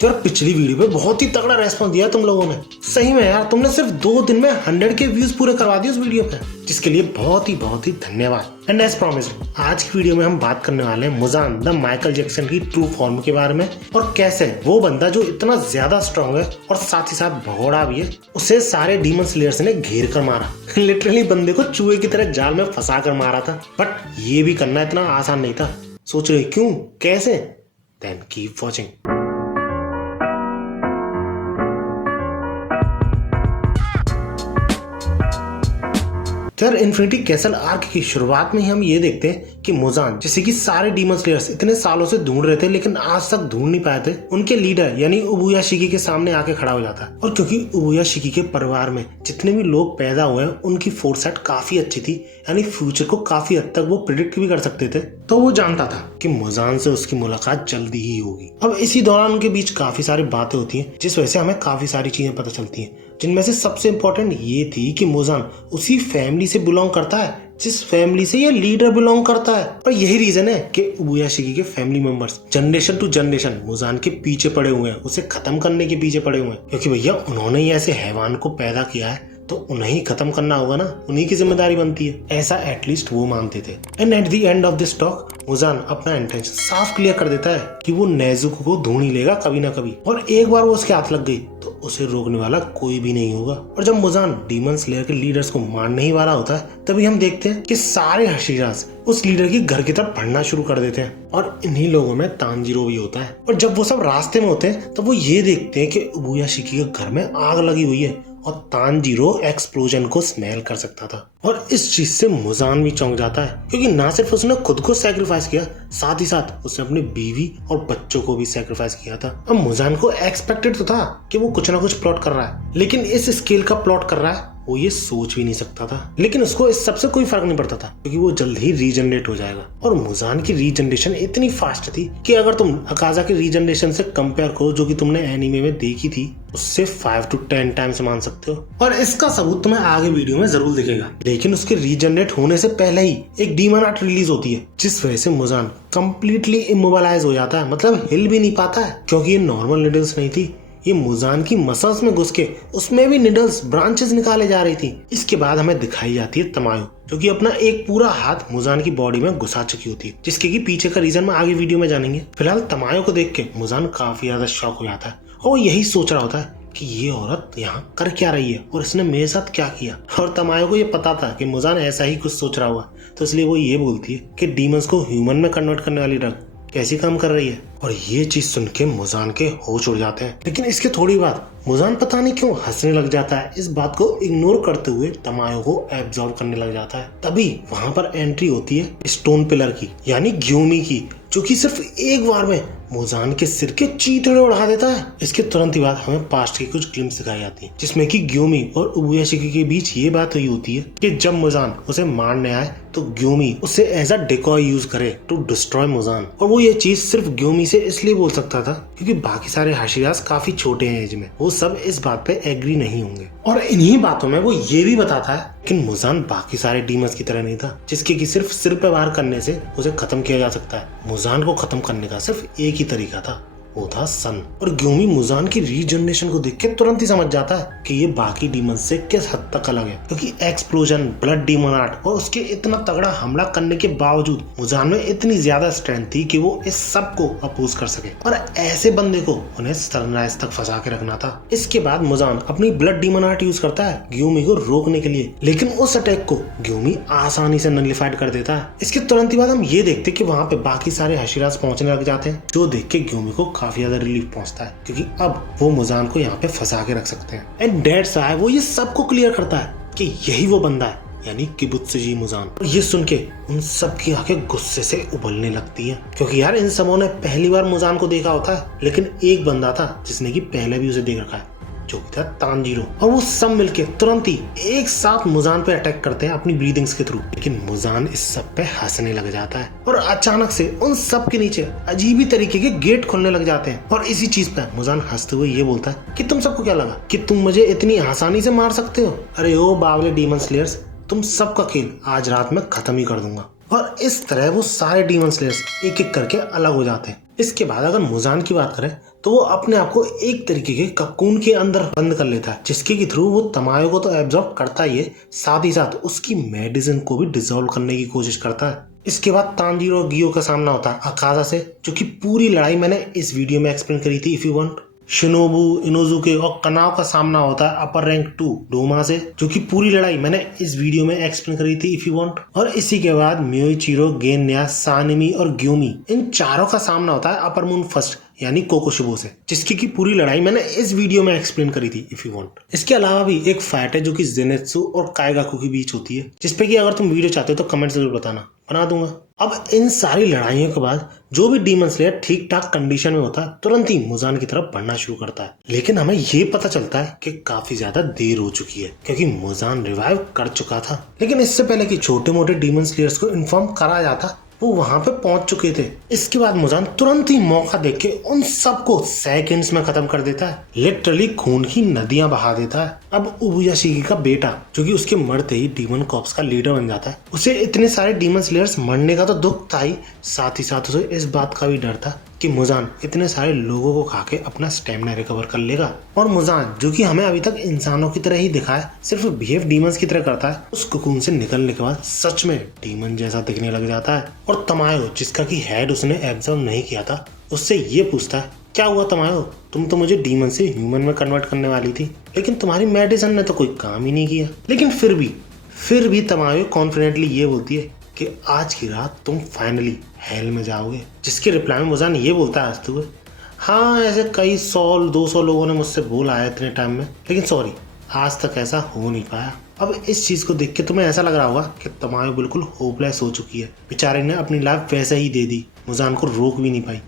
तो यार पिछली वीडियो पे बहुत ही तगड़ा रेस्पॉन्स दिया तुम लोगों ने। सही में यार तुमने सिर्फ 2 दिन में 100 के व्यूज पूरे करवा दिए उस वीडियो पे, जिसके लिए बहुत ही धन्यवाद। एंड एज प्रॉमिस्ड आज की वीडियो में हम बात करने वाले हैं मुजान द माइकल जैक्सन की ट्रू फॉर्म के बारे में, और कैसे वो बंदा जो इतना ज्यादा स्ट्रॉन्ग है और साथ ही साथ भगोड़ा भी है, उसे सारे डीमन स्लेयर्स ने घेर कर मारा। लिटरली बंदे को चूहे की तरह जाल में फंसा कर मारा था। बट ये भी करना इतना आसान नहीं था। सोच रहे क्यों, कैसे? Then keep watching. यार इन्फिनिटी कैसल आर्क की शुरुआत में ही हम ये देखते हैं कि मुजान, जैसे कि सारे डीमन स्लेयर्स इतने सालों से ढूंढ रहे थे लेकिन आज तक ढूंढ नहीं पाए थे, उनके लीडर यानी उबुया शिकी के सामने आके खड़ा हो जाता है। और क्योंकि उबुया शिकी के परिवार में जितने भी लोग पैदा हुए हैं उनकी फोरसाइट काफी अच्छी थी, यानी फ्यूचर को काफी हद तक वो प्रिडिक्ट भी कर सकते थे, तो वो जानता था कि मुजान से उसकी मुलाकात जल्दी ही होगी। अब इसी दौरान उनके बीच काफी सारी बातें होती हैं, जिस वजह से हमें काफी सारी चीजें पता चलती हैं, जिनमें से सबसे इम्पोर्टेंट ये थी कि मुजान उसी फैमिली से बिलोंग करता है जिस फैमिली से ये लीडर बिलोंग करता है। और यही रीजन है कि उबुया शिकी के family members generation to generation Muzan के पीछे पड़े हुए हैं, उसे खत्म करने के पीछे पड़े हुए हैं, क्योंकि भैया उन्होंने ही ऐसे हैवान को पैदा किया है तो उन्हें ही खत्म करना होगा ना, उन्हीं की जिम्मेदारी बनती है, ऐसा एटलीस्ट वो मानते थे। And at the end of this talk Muzan अपना इंटेंशन साफ क्लियर कर देता है कि वो नेजुको को ढूंढ ही लेगा कभी ना कभी, और एक बार वो उसके हाथ लग गई तो उसे रोकने वाला कोई भी नहीं होगा। और जब मुजान डीमन स्लेयर के लीडर्स को मारने ही वाला होता है, तभी हम देखते हैं कि सारे हशीरास उस लीडर की घर की तरफ बढ़ना शुरू कर देते हैं, और इन्हीं लोगों में तांजीरो भी होता है। और जब वो सब रास्ते में होते हैं तब वो ये देखते हैं कि उबुया शिकी के घर में आग लगी हुई है और तांजीरो एक्सप्लोजन को स्मेल कर सकता था। और इस चीज से मुजान भी चौंक जाता है, क्योंकि ना सिर्फ उसने खुद को सैक्रिफाइस किया, साथ ही साथ उसने अपनी बीवी और बच्चों को भी सैक्रिफाइस किया था। अब मुजान को एक्सपेक्टेड तो था कि वो कुछ ना कुछ प्लॉट कर रहा है, लेकिन इस स्केल का प्लॉट कर रहा है वो ये सोच भी नहीं सकता था। लेकिन उसको इस सबसे कोई फर्क नहीं पड़ता था, क्योंकि वो जल्द ही रीजनरेट हो जाएगा। और मुजान की रीजनरेशन इतनी फास्ट थी कि अगर तुम अकाजा की रीजनरेशन से कंपेयर करो जो कि तुमने एनीमे में देखी थी, उससे 5 to 10 टाइम्स मान सकते हो। और इसका सबूत तुम्हें आगे वीडियो में जरूर दिखेगा। लेकिन उसके रीजनरेट होने से पहले ही एक डीमन आर्ट रिलीज होती है, जिस वजह से मुजान कंप्लीटली इमोबिलाइज हो जाता है, मतलब हिल भी नहीं पाता है, क्योंकि ये नॉर्मल निडल्स नहीं थी, ये मुजान की मसल्स में घुस के उसमें भी निडल्स ब्रांचेस निकाले जा रही थी। इसके बाद हमें दिखाई जाती है तमायो, जो कि अपना एक पूरा हाथ मुजान की बॉडी में घुसा चुकी होती है, जिसके की पीछे का रीजन में आगे वीडियो में जानेंगे। फिलहाल तमायो को देख के मुजान काफी ज्यादा शॉक हो जाता है, और वो यही सोच रहा होता है कि ये औरत यहाँ कर क्या रही है और इसने मेरे साथ क्या किया। और तमायो को ये पता था कि मुजान ऐसा ही कुछ सोच रहा हुआ, तो इसलिए वो ये बोलती है कि डीमंस को ह्यूमन में कन्वर्ट करने वाली ड्रग कैसी काम कर रही है। और ये चीज सुन के मुजान के होश उड़ जाते हैं। लेकिन इसके थोड़ी बाद मुजान पता नहीं क्यों हंसने लग जाता है। इस बात को इग्नोर करते हुए तमायो को एब्जॉर्ब करने लग जाता है। तभी वहां पर एंट्री होती है स्टोन पिलर की, यानी ग्यूमी की, जो कि सिर्फ एक बार में मुजान के सिर के चीथड़े उड़ा देता है। इसके तुरंत ही बाद हमें पास्ट की कुछ ग्लिम्स दिखाई जाती है, जिसमें कि ग्यूमी और उबुया शिकी के बीच ये बात हुई होती है कि जब मुजान उसे मारने आए तो ग्यूमी उसे एज अ डेकॉय यूज करे टू डिस्ट्रॉय मुजान। और वो ये चीज सिर्फ ग्यूमी से इसलिए बोल सकता था क्योंकि बाकी सारे हाशिरास काफी छोटे हैं एज में, वो सब इस बात पे एग्री नहीं होंगे। और इन्हीं बातों में वो ये भी बताता है कि मुजान बाकी सारे डीमंस की तरह नहीं था, जिसके कि सिर्फ सिर पे वार करने से उसे खत्म किया जा सकता है। मुजान को खत्म करने का सिर्फ एक ही तरीका था, वो था सन। और ग्यूमी मुजान की रीजनरेशन को देख के तुरंत ही समझ जाता है कि ये बाकी डीमंस से किस हद तक अलग है, क्योंकि एक्सप्लोजन, ब्लड डीमन आर्ट और उसके इतना तगड़ा हमला करने के बावजूद मुजान में इतनी ज्यादा स्ट्रेंथ थी कि वो इस सब को अपोज कर सके। और ऐसे बंदे को उन्हें सनराइज तक फंसा के रखना था। इसके बाद मुजान अपनी ब्लड डीमन आर्ट यूज करता है ग्यूमी को रोकने के लिए, लेकिन उस अटैक को ग्यूमी आसानी से नलिफाइड कर देता है। इसके तुरंत ही बाद हम ये देखते कि वहां पे बाकी सारे हशीरास पहुंचने लग जाते हैं, जो देख के ग्यूमी को काफी ज्यादा रिलीफ पहुंचता है, क्योंकि अब वो मुजान को यहाँ पे फंसा के रख सकते हैं। एंड दैट्स व्हाई वो ये सबको क्लियर करता है कि यही वो बंदा है, यानी किबुत्सुजी मुजान। और ये सुन के उन सब की आंखें गुस्से से उबलने लगती हैं, क्योंकि यार इन सबों ने पहली बार मुजान को देखा होता है, लेकिन एक बंदा था जिसने कि पहले भी उसे देख रखा है, जो कि था तांजीरो। और वो सब मिलके तुरंत ही एक साथ मुजान पे अटैक करते हैं अपनी ब्रीदिंग्स के थ्रू। लेकिन मुजान इस सब पे हंसने लग जाता है, और अचानक से उन सब के नीचे अजीबी तरीके के गेट खुलने लग जाते हैं। और इसी चीज पे मुजान हंसते हुए ये बोलता है कि तुम सबको क्या लगा कि तुम मुझे इतनी आसानी से मार सकते हो? अरे ओ बावले डीमन स्लेयर्स, तुम सबका खेल आज रात में खत्म ही कर दूंगा। और इस तरह वो सारे डीमन स्लेयर्स एक एक करके अलग हो जाते हैं। इसके बाद अगर मुजान की बात करें तो वो अपने आप को एक तरीके के ककून के अंदर बंद कर लेता है, जिसके के थ्रू वो तमायो को तो एब्जॉर्ब करता ही है, साथ ही साथ उसकी मेडिसिन को भी डिसॉल्व करने की कोशिश करता है। इसके बाद तांजीरो और गियो का सामना होता है अकाजा से, जो कि पूरी लड़ाई मैंने इस वीडियो में एक्सप्लेन करी थी इफ यू वांट। शिनोबू, इनोजुके और कनाव का सामना होता है अपर रैंक 2 डोमा से, जो कि पूरी लड़ाई मैंने इस वीडियो में एक्सप्लेन करी थी इफ यू वांट। और इसी के बाद म्योइचिरो, गेन्या, सानिमी और ग्यूमी, इन चारों का सामना होता है अपर मून फर्स्ट यानी कोकोशिबो से, जिसकी की पूरी लड़ाई मैंने इस वीडियो में एक्सप्लेन करी थी इफ यू वांट। इसके अलावा भी एक फाइट है जो कि जेनेत्सु और काइगाकू के बीच होती है, जिसपे कि अगर तुम वीडियो चाहते हो तो कमेंट जरूर बताना, बना दूंगा। अब इन सारी लड़ाइयों के बाद जो भी डीमन स्लेयर ठीक ठाक कंडीशन में होता है तुरंत ही मुजान की तरफ बढ़ना शुरू करता है, लेकिन हमें ये पता चलता है कि काफी ज्यादा देर हो चुकी है, क्योंकि मुजान रिवाइव कर चुका था। लेकिन इससे पहले कि छोटे मोटे डीमन स्लेयर्स को इन्फॉर्म करा जाता, वो वहां पे पहुंच चुके थे। इसके बाद मुजान तुरंत ही मौका देख के उन सबको सेकंड्स में खत्म कर देता है, लिटरली खून की नदियां बहा देता है। अब उबुयाशिकी का बेटा, जो कि उसके मरते ही डीमन कॉर्प्स का लीडर बन जाता है, उसे इतने सारे डीमन स्लेयर्स मरने का तो दुख था ही, साथ ही साथ उसे इस बात का भी डर था कि मुजान इतने सारे लोगों को खा के अपना स्टेमिना रिकवर कर लेगा। और मुजान, जो कि हमें अभी तक इंसानों की तरह ही दिखा है, सिर्फ बिहेव डीमंस की तरह करता है, उस कुकून से निकलने के बाद सच में डीमन जैसा दिखने लग जाता है। और तमायो, जिसका कि हेड उसने एब्जॉर्ब नहीं किया था, उससे ये पूछता है, क्या हुआ तमायो, तुम तो मुझे डीमन से ह्यूमन में कन्वर्ट करने वाली थी, लेकिन तुम्हारी मेडिसिन ने तो कोई काम ही नहीं किया। लेकिन फिर भी तमायो कॉन्फिडेंटली ये बोलती है कि आज की रात तुम फाइनली हेल में जाओगे। जिसके रिप्लाई में मुजान ये बोलता है हंसते हुए, हाँ ऐसे कई 100-200 लोगों ने मुझसे बोला है इतने टाइम में, लेकिन सॉरी आज तक ऐसा हो नहीं पाया। अब इस चीज को देख के तुम्हें ऐसा लग रहा होगा कि तमायो बिल्कुल होपलेस हो चुकी है, बेचारे ने अपनी लाइफ वैसे ही दे दी, मुजान को रोक भी नहीं पाई।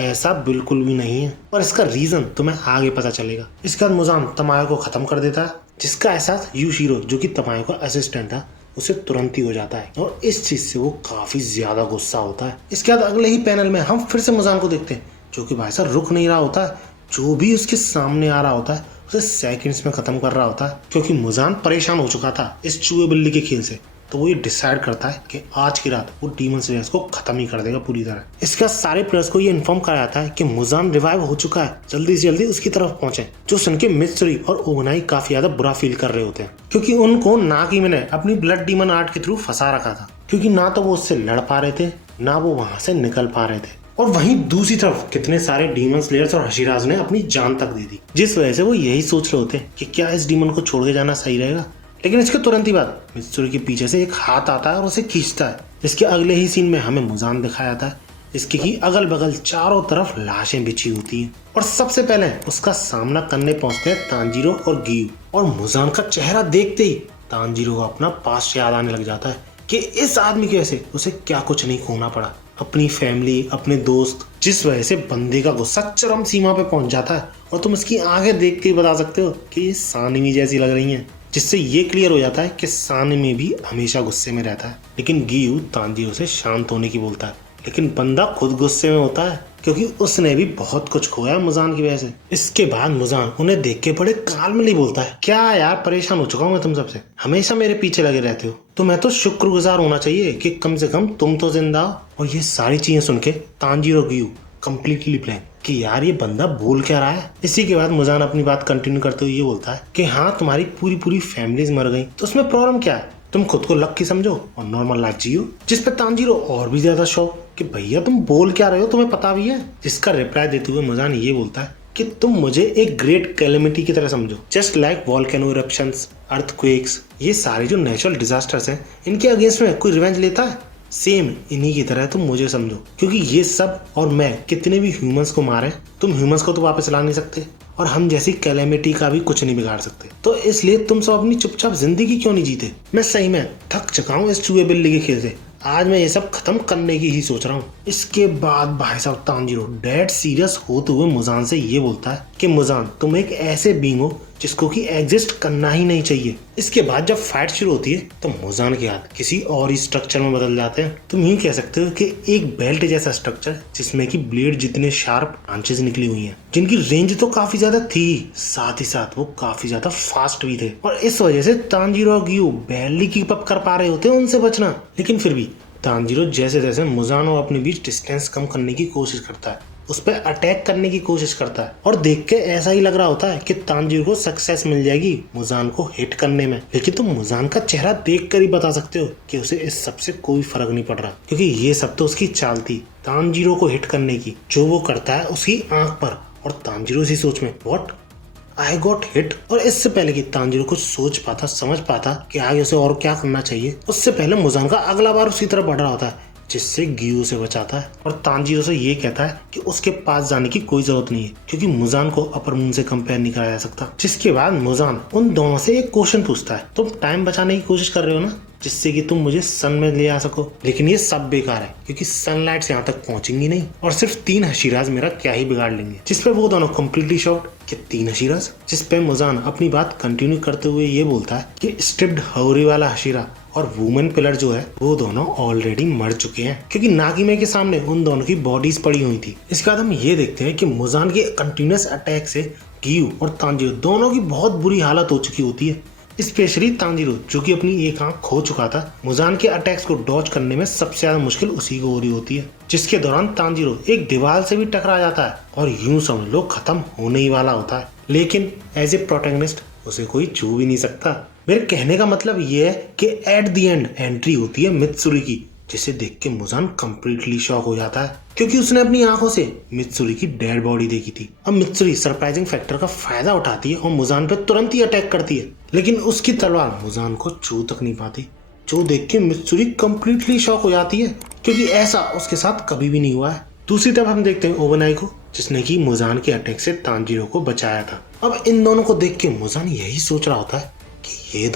ऐसा बिल्कुल भी नहीं है, और इसका रीजन तुम्हें आगे पता चलेगा। इसके बाद मुजान तमायो को खत्म कर देता है, जिसका एहसास यूशिरो, जो कि तमायो का असिस्टेंट था, उसे तुरंत ही हो जाता है, और इस चीज से वो काफी ज्यादा गुस्सा होता है। इसके बाद अगले ही पैनल में हम फिर से मुजान को देखते हैं, जो कि भाई साहब रुक नहीं रहा होता है, जो भी उसके सामने आ रहा होता है उसे सेकंड्स में खत्म कर रहा होता है, क्योंकि मुजान परेशान हो चुका था इस चूहे बिल्ली के खेल से। तो वो ये डिसाइड करता है कि आज की रात वो डीमन स्लेयर्स को खत्म ही कर देगा पूरी तरह। इसके बाद सारे प्लेयर्स को ये इन्फॉर्म करा जाता है कि मुजान रिवाइव हो चुका है, जल्दी से जल्दी उसकी तरफ पहुंचे। जो सुन के मित्सुरी और ओगनाई काफी ज्यादा बुरा फील कर रहे होते हैं, क्योंकि उनको नागी मैंने अपनी ब्लड डीमन आर्ट के थ्रू फंसा रखा था, क्योंकि ना तो वो उससे लड़ पा रहे थे, ना वो वहां से निकल पा रहे थे। और वहीं दूसरी तरफ कितने सारे डीमन स्लेयर्स और हशीराज ने अपनी जान तक दे दी, जिस वजह से वो यही सोच रहे होते हैं कि क्या इस डीमन को छोड़ के जाना सही रहेगा। लेकिन इसके तुरंत ही बाद मित्सुरी के पीछे से एक हाथ आता है और उसे खींचता है। इसके अगले ही सीन में हमें मुजान दिखाया जाता है, इसके की अगल बगल चारों तरफ लाशें बिछी होती हैं, और सबसे पहले उसका सामना करने पहुंचते हैं तांजीरो और गियू। और मुजान का चेहरा देखते ही तांजीरो को अपना पास्ट याद आने लग जाता है कि इस आदमी की वजह से उसे क्या कुछ नहीं खोना पड़ा, अपनी फैमिली, अपने दोस्त, जिस वजह से बंदे का गुस्सा चरम सीमा पे पहुंच जाता है। और तुम इसकी आंखें देख के ही बता सकते हो कि ये सानिमी जैसी लग रही हैं, जिससे ये क्लियर हो जाता है कि सानिमी भी हमेशा गुस्से में रहता है। लेकिन गियू तांजीरो से शांत होने की बोलता है, लेकिन बंदा खुद गुस्से में होता है, क्योंकि उसने भी बहुत कुछ खोया मुजान की वजह से। इसके बाद मुजान उन्हें देख के बड़े काल में नहीं बोलता है, क्या यार परेशान हो चुका हूँ मैं तुम सबसे, हमेशा मेरे पीछे लगे रहते हो, तुम्हें तो शुक्रगुजार होना चाहिए कि कम से कम तुम तो जिंदा हो। और ये सारी चीजें सुन के तांजीरो गियू कम्प्लीटली ब्लैंक कि यार ये बंदा बोल क्या रहा है। इसी के बाद मुजान अपनी बात कंटिन्यू करते हुए ये बोलता है कि हाँ तुम्हारी पूरी फैमिलीज मर गई, तो उसमें प्रॉब्लम क्या है, तुम खुद को लकी समझो और नॉर्मल लाइफ जियो। जिस पे तांजीरो और भी ज्यादा शौक कि भैया तुम बोल क्या रहे हो, तुम्हें पता भी है। जिसका रिप्लाई देते हुए मुजान ये बोलता है कि तुम मुझे एक ग्रेट कैलेमिटी की तरह समझो, just like volcano eruptions, earthquakes, ये सारे जो नेचुरल डिजास्टर्स हैं, इनके अगेंस्ट में कोई रिवेंज लेता है, सेम इन्हीं की तरह तुम मुझे समझो, क्योंकि ये सब और मैं कितने भी ह्यूमंस को मारे, तुम ह्यूमंस को तो वापस ला नहीं सकते, और हम जैसी कैलेमिटी का भी कुछ नहीं बिगाड़ सकते। तो इसलिए तुम सब अपनी चुपचाप जिंदगी क्यों नहीं जीते। मैं सही में थक चुका हूँ इस चूहे बिल्ली के खेल से, आज मैं ये सब खत्म करने की ही सोच रहा हूँ। इसके बाद भाई साहब तांजीरो डेड सीरियस होते हुए मुजान से ये बोलता है कि मुजान तुम एक ऐसे बीइंग हो जिसको कि एग्जिस्ट करना ही नहीं चाहिए। इसके बाद जब फाइट शुरू होती है तो मुजान के हाथ किसी और ही स्ट्रक्चर में बदल जाते हैं। तुम यूं कह सकते हो कि एक बेल्ट जैसा स्ट्रक्चर जिसमें कि ब्लेड जितने शार्प ब्रांचेस निकली हुई हैं, जिनकी रेंज तो काफी ज्यादा थी, साथ ही साथ वो काफी ज्यादा फास्ट भी थे, और इस वजह से तांजीरो और गियू बैरली कीप अप कर पा रहे होते हैं उनसे बचना। लेकिन फिर भी तांजीरो जैसे जैसे मुजान और अपने बीच डिस्टेंस कम करने की कोशिश करता है, उस पर अटैक करने की कोशिश करता है और देख के ऐसा ही लग रहा होता है कि तांजीरो को सक्सेस मिल जाएगी मुजान को हिट करने में। लेकिन तुम मुजान का चेहरा देख कर ही बता सकते हो कि उसे इस सब से कोई फर्क नहीं पड़ रहा, क्योंकि ये सब तो उसकी चाल थी तांजीरो को हिट करने की, जो वो करता है उसकी आंख पर। और तांजीरो इसी सोच में व्हाट आई गॉट हिट। और इससे पहले कि तांजीरो कुछ सोच पाता समझ पाता कि आगे उसे और क्या करना चाहिए, उससे पहले मुजान का अगला बार उसी तरफ बढ़ रहा होता है, जिससे गियू से बचाता है और तांजीरो से ये कहता है कि उसके पास जाने की कोई जरूरत नहीं है, क्योंकि मुजान को अपर मून से कंपेयर नहीं कराया जा सकता। जिसके बाद मुजान उन दोनों से एक क्वेश्चन पूछता है, तुम टाइम बचाने की कोशिश कर रहे हो ना, जिससे कि तुम मुझे सन में ले आ सको, लेकिन ये सब बेकार है क्योंकि सनलाइट यहाँ तक पहुंचेंगी नहीं और सिर्फ 3 हशीराज मेरा क्या ही बिगाड़ लेंगे। जिसपे वो दोनों कम्प्लीटली शॉक्ड कि 3 हशीराज। जिसपे मुजान अपनी बात कंटिन्यू करते हुए ये बोलता है कि स्ट्रिप्ड हौरी वाला हशीरा और वुमेन पिलर जो है वो दोनों ऑलरेडी मर चुके हैं, क्योंकि नागिमे के सामने उन दोनों की बॉडीज पड़ी हुई थी। इसके बाद हम ये देखते हैं कि मुजान के कंटिन्यूअस अटैक से गियू और तांजीरो दोनों की बहुत बुरी हालत हो चुकी होती है। स्पेशली तांजीरो जो कि अपनी एक आंख खो चुका था, मुजान के अटैक्स को डॉज करने में सबसे ज्यादा मुश्किल उसी को हो रही होती है। जिसके दौरान तांजीरो एक दीवार से भी टकरा जाता है और यूं समझ लो खत्म होने ही वाला होता है, लेकिन एज ए प्रोटैगनिस्ट उसे कोई छू भी नहीं सकता। मेरे कहने का मतलब ये है कि एट द एंड एंट्री होती है मित्सुरी की, जिसे देख के मुजान कम्प्लीटली शॉक हो जाता है, क्योंकि उसने अपनी आंखों से मित्सुरी की डेड बॉडी देखी थी। अब मित्सुरी सरप्राइजिंग फैक्टर का फायदा उठाती है और मुजान पे तुरंत ही अटैक करती है, लेकिन उसकी तलवार मुजान को छू तक नहीं पाती, जो देख के मित्सुरी कम्प्लीटली शॉक हो जाती है, क्योंकि ऐसा उसके साथ कभी भी नहीं हुआ है। दूसरी तरफ हम देखते हैं ओबनाई को, जिसने की मुजान के अटैक से तांजीरो को बचाया था। अब इन दोनों को देख के मुजान यही सोच रहा होता है कि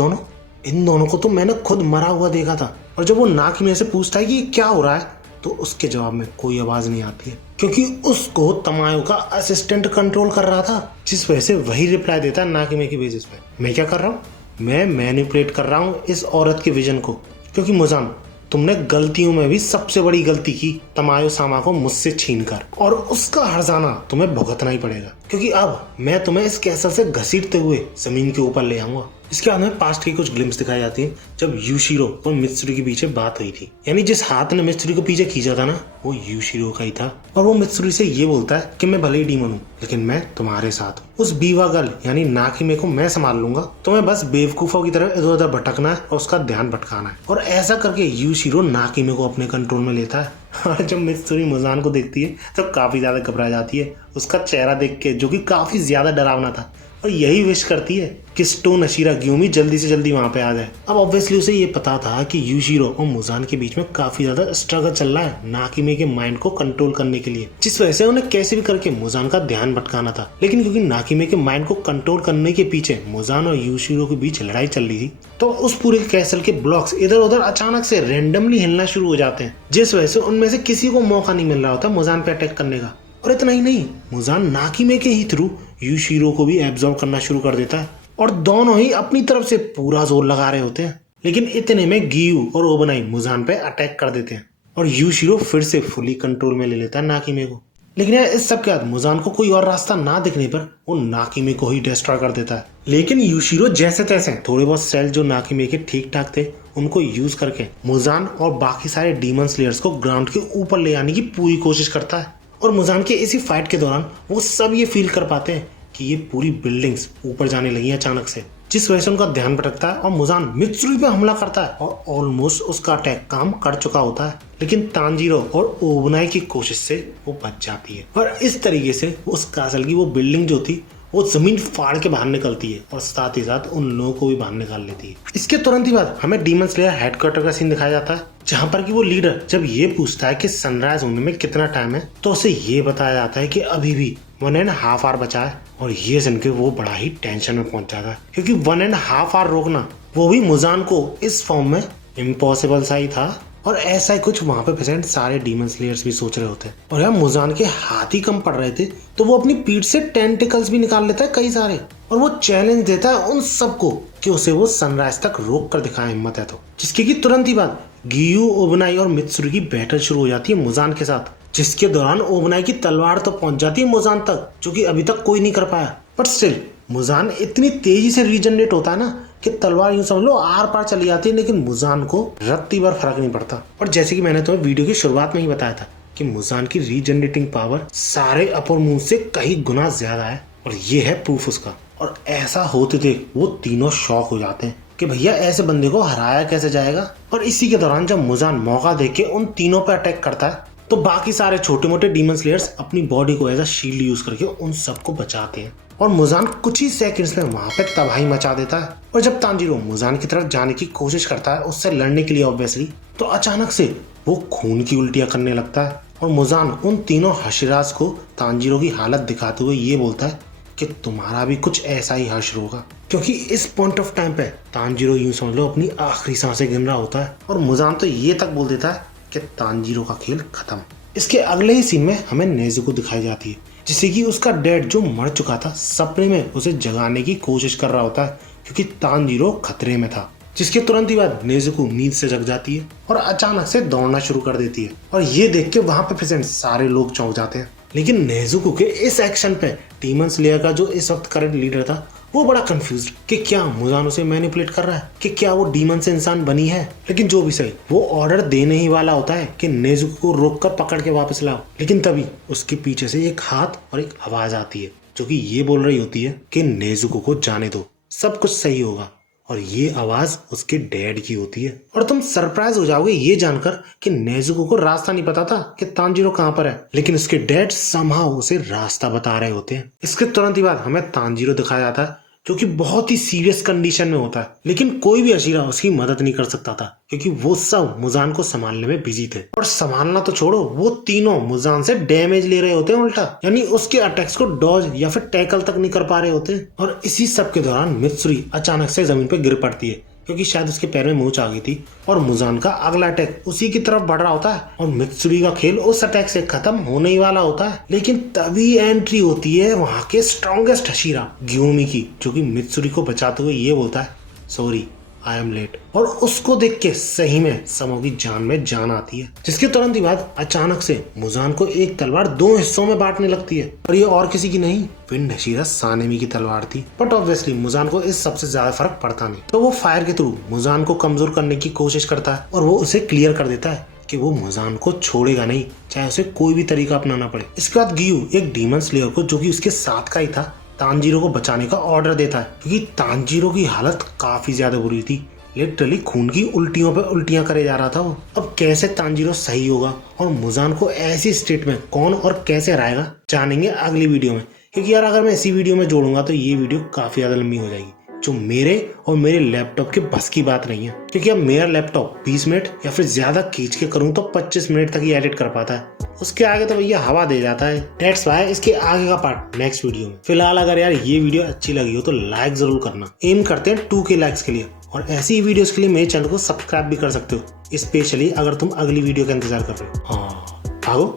इन दोनों को तो मैंने खुद मरा हुआ देखा था। और जब वो नागिमे से पूछता है कि क्या हो रहा है, तो उसके जवाब में कोई आवाज नहीं आती है, क्योंकि उसको तमायो का असिस्टेंट कंट्रोल कर रहा था। जिस वजह से वही रिप्लाई देता है नागिमे की बेसिस पे, मैं क्या कर रहा हूँ, मैं मैनिपुलेट कर रहा हूँ इस औरत के विजन को, क्योंकि मुजान तुमने गलतियों में भी सबसे बड़ी गलती की तमायो सामा को मुझसे छीनकर, और उसका हर्जाना तुम्हें भुगतना ही पड़ेगा, क्योंकि अब मैं तुम्हें इस कैसल से घसीटते हुए जमीन के ऊपर ले आऊंगा। इसके बाद में पास्ट की कुछ ग्लिम्स दिखाई जाती है जब यूशिरो और मित्सुरी के पीछे बात हुई थी, यानी जिस हाथ ने मित्सुरी को पीछे खींचा था ना, वो यूशिरो का ही था। और वो मित्सुरी से ये बोलता है कि मैं भले ही डीमन हूँ, लेकिन मैं तुम्हारे साथ हूँ। उस बीवा गर्ल यानी नागिमे को मैं संभाल लूंगा, तुम्हें बस बेवकूफों की तरह इधर उधर भटकना है और उसका ध्यान भटकाना है। और ऐसा करके यूशिरो नागिमे को अपने कंट्रोल में लेता है। और जब मित्सुरी मुजान को देखती है तो काफी ज्यादा घबरा जाती है उसका चेहरा देख के, जो कि काफी ज्यादा डरावना था, और यही विश करती है कि स्टोन हशीरा गियोमी जल्दी से जल्दी वहां पे आ जाए। अब ऑब्वियसली उसे ये पता था कि यूशिरो और मुजान के बीच में काफी ज्यादा स्ट्रगल चल रहा है नागिमे के माइंड को कंट्रोल करने के लिए, जिस वजह से उन्हें कैसे भी करके मुजान का ध्यान भटकाना था। लेकिन क्योंकि नागिमे के माइंड को कंट्रोल करने के पीछे मुजान और यूशिरो के बीच लड़ाई चल रही थी, तो उस पूरे कैसल के ब्लॉक्स इधर उधर अचानक से रेंडमली हिलना शुरू हो जाते हैं, जिस वजह से उनमें से किसी को मौका नहीं मिल रहा होता मुजान पे अटैक करने का। और इतना ही नहीं, मुजान नागिमे के ही थ्रू यूशिरो को भी एब्जॉर्ब करना शुरू कर देता है और दोनों ही अपनी तरफ से पूरा जोर लगा रहे होते हैं। लेकिन इतने में गियू और ओबनाई मुजान पे अटैक कर देते हैं और यूशिरो फिर से फुली कंट्रोल में ले लेता है नागिमे को। लेकिन यार इस सब के बाद मुजान को कोई और रास्ता ना दिखने पर वो नागिमे को ही डिस्ट्रॉय कर देता है। लेकिन यूशिरो जैसे तैसे थोड़े बहुत सेल जो नागिमे के ठीक ठाक थे उनको यूज करके मुजान और बाकी सारे डीमन स्लेयर्स को ग्राउंड के ऊपर ले आने की पूरी कोशिश करता है। और मुजान के इसी फाइट के दौरान वो सब ये फील कर पाते हैं कि ये पूरी बिल्डिंग्स ऊपर जाने लगी हैं अचानक से, जिस वजह से उनका ध्यान भटकता है और मुजान मित्सुरी पे हमला करता है और ऑलमोस्ट उसका अटैक काम कर चुका होता है। लेकिन तांजीरो और ओबनाई की कोशिश से वो बच जाती है और इस तरीके से उस कासल की वो बिल्डिंग जो थी वो जमीन फाड़ के बाहर निकलती है और साथ ही साथ उन लोगों को भी बाहर निकाल लेती है। इसके तुरंत ही बाद हमें डीमन स्लेयर हेडक्वार्टर का सीन दिखाया जाता है, जहां पर कि वो लीडर जब ये पूछता है कि सनराइज होने में कितना टाइम है, तो उसे ये बताया जाता है कि अभी भी 1.5 आवर बचा है। और ये सुन के वो बड़ा ही टेंशन में पहुंच जाता है, क्योंकि 1.5 आवर रोकना वो भी मुजान को इस फॉर्म में इम्पॉसिबल सा ही था। और ऐसा ही कुछ वहां पे प्रेजेंट सारे डीमन स्लेयर्स भी सोच रहे होते हैं। और यार मुजान के हाथ ही कम पड़ रहे थे तो वो अपनी पीठ से टेंटिकल्स भी निकाल लेता है कई सारे, और वो चैलेंज देता है उन सबको कि उसे वो सनराइज तक रोक कर दिखाए हिम्मत है तो। जिसके की तुरंत ही बाद गियू, ओबनाई और मित्सुरी की बैटल शुरू हो जाती है मुजान के साथ, जिसके दौरान ओबनाई की तलवार तो पहुंच जाती है मुजान तक, जो कि अभी तक कोई नहीं कर पाया। बट स्टिल मुजान इतनी तेजी से रीजनरेट होता है ना कि तलवार यूं समझ लो आर पार चली जाती है, लेकिन मुजान को रत्ती भर फर्क नहीं पड़ता। और जैसे कि मैंने तुम्हें वीडियो की शुरुआत में ही बताया था कि मुजान की रीजनरेटिंग पावर सारे अपर मून से कई गुना ज्यादा है और ये है प्रूफ उसका। और ऐसा होते देख वो तीनों शॉक हो जाते हैं कि भैया ऐसे बंदे को हराया कैसे जाएगा। और इसी के दौरान जब मुजान मौका देके उन तीनों पर अटैक करता है तो बाकी सारे छोटे मोटे डीमन स्लेयर्स अपनी बॉडी को एज अ शील्ड यूज करके उन सबको बचाते हैं और मुजान कुछ ही सेकंड्स में वहां पे तबाही मचा देता है। और जब तांजीरो मुजान की तरफ जाने की कोशिश करता है उससे लड़ने के लिए ऑब्वियसली, तो अचानक से वो खून की उल्टियां करने लगता है और मुजान उन तीनों हशराज को तांजीरो की हालत दिखाते हुए ये बोलता है कि तुम्हारा भी कुछ ऐसा ही हश्र होगा। क्योंकि इस पॉइंट ऑफ टाइम पे तांजीरो यूं समझ लो अपनी आखिरी सांसें गिन रहा होता है और मुजान तो ये तक बोल देता है कि तांजीरो का खेल खत्म। इसके अगले ही सीन में हमें नेज़ुको दिखाई जाती है जिससे कि उसका डैड जो मर चुका था सपने में उसे जगाने की कोशिश कर रहा होता है क्योंकि तांजीरो खतरे में था। जिसके तुरंत ही बाद नेज़ुको नींद से जग जाती है और अचानक से दौड़ना शुरू कर देती है और ये देख के वहां पे प्रेजेंट सारे लोग चौंक जाते हैं। लेकिन नेज़ुको के इस एक्शन पे डीमन स्लेयर का जो इस वक्त करंट लीडर था वो बड़ा कंफ्यूज्ड कि क्या मुजान उसे मैनिपुलेट कर रहा है कि क्या वो डीमन से इंसान बनी है। लेकिन जो भी सही, वो ऑर्डर देने ही वाला होता है कि नेज़ुको को रोककर पकड़ के वापस लाओ। लेकिन तभी उसके पीछे से एक हाथ और एक आवाज आती है जो कि ये बोल रही होती है कि नेज़ुको को जाने दो, सब कुछ सही होगा। और ये आवाज उसके डैड की होती है और तुम सरप्राइज हो जाओगे ये जानकर कि नेज़ुको को रास्ता नहीं पता था कि तांजीरो कहाँ पर है, लेकिन उसके डैड समहाउ उसे रास्ता बता रहे होते हैं। इसके तुरंत ही बाद हमें तांजीरो दिखाया जाता है जो कि बहुत ही सीरियस कंडीशन में होता है, लेकिन कोई भी हशीरा उसकी मदद नहीं कर सकता था क्योंकि वो सब मुजान को संभालने में बिजी थे। और संभालना तो छोड़ो, वो तीनों मुजान से डैमेज ले रहे होते हैं उल्टा, यानी उसके अटैक्स को डॉज या फिर टैकल तक नहीं कर पा रहे होते। और इसी सब के दौरान मित्सुरी अचानक से जमीन पर गिर पड़ती है क्योंकि शायद उसके पैर में मूंछ आ गई थी और मुजान का अगला अटैक उसी की तरफ बढ़ रहा होता है और मित्सुरी का खेल उस अटैक से खत्म होने ही वाला होता है। लेकिन तभी एंट्री होती है वहां के स्ट्रॉन्गेस्ट हशीरा ग्योमी की, जो कि मित्सुरी को बचाते हुए ये बोलता है सॉरी आई एम लेट। और उसको देख के सही में समो की जान में जान आती है। जिसके तुरंत ही बाद अचानक से मुजान को एक तलवार दो हिस्सों में बांटने लगती है और ये और किसी की नहीं, विंड हशीरा सानेमी की तलवार थी। बट ऑब्वियसली मुजान को इस सबसे ज्यादा फर्क पड़ता नहीं, तो वो फायर के थ्रू मुजान को कमजोर करने की कोशिश करता है और वो उसे क्लियर कर देता है कि वो मुजान को छोड़ेगा नहीं, चाहे उसे कोई भी तरीका अपनाना पड़े। इसके बाद गियू एक डीमन स्लेयर को, जो कि उसके साथ का ही था, तांजीरो को बचाने का ऑर्डर देता है क्योंकि तांजीरो की हालत काफी ज्यादा बुरी थी। लिटरली खून की उल्टियों पे उल्टियां करे जा रहा था वो। अब कैसे तांजीरो सही होगा और मुजान को ऐसी स्टेट में कौन और कैसे हराएगा जानेंगे अगली वीडियो में, क्योंकि यार अगर मैं इसी वीडियो में जोड़ूंगा तो ये वीडियो काफी ज्यादा लंबी हो जाएगी, जो मेरे और मेरे लैपटॉप के बस की बात नहीं है। क्योंकि अब मेरा लैपटॉप 20 मिनट या फिर ज्यादा खींच के करूँ तो 25 मिनट तक ही एडिट कर पाता है, उसके आगे तो भैया हवा दे जाता है। दैट्स व्हाई इसके आगे का पार्ट नेक्स्ट वीडियो में। फिलहाल अगर यार ये वीडियो अच्छी लगी हो तो लाइक जरूर करना, एम करते हैं 2K लाइक्स के लिए। और ऐसी ही वीडियोस के लिए मेरे चैनल को सब्सक्राइब भी कर सकते हो, स्पेशली अगर तुम अगली वीडियो का इंतजार कर रहे हो। हाँ भागो।